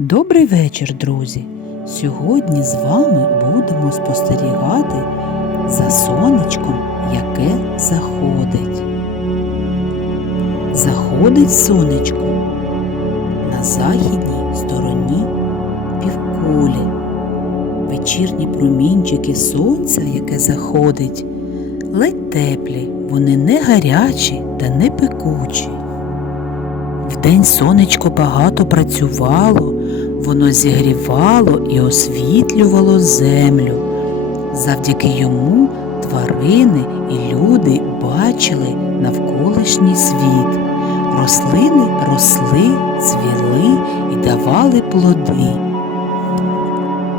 Добрий вечір, друзі! Сьогодні з вами будемо спостерігати за сонечком, яке заходить. Заходить сонечко на західній стороні півкулі. Вечірні промінчики сонця, яке заходить, ледь теплі, вони не гарячі та не пекучі. Вдень сонечко багато працювало, воно зігрівало і освітлювало землю. Завдяки йому тварини і люди бачили навколишній світ. Рослини росли, цвіли і давали плоди.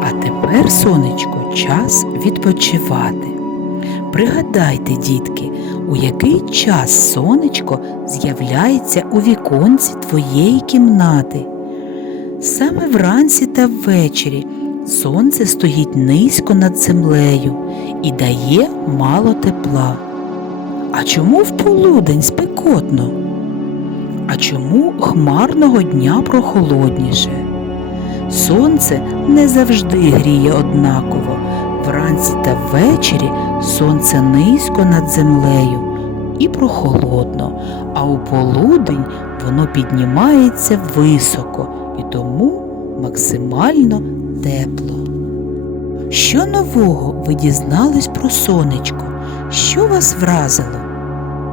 А тепер, сонечко, час відпочивати. Пригадайте, дітки, у який час сонечко з'являється у віконці твоєї кімнати. Саме вранці та ввечері сонце стоїть низько над землею і дає мало тепла. А чому в полудень спекотно? А чому хмарного дня прохолодніше? Сонце не завжди гріє однаково. Вранці та ввечері сонце низько над землею і прохолодно, а у полудень воно піднімається високо і тому максимально тепло. Що нового ви дізнались про сонечко? Що вас вразило?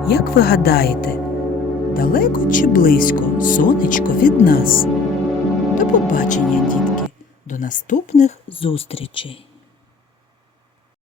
Як ви гадаєте, далеко чи близько сонечко від нас? До побачення, дітки, до наступних зустрічей!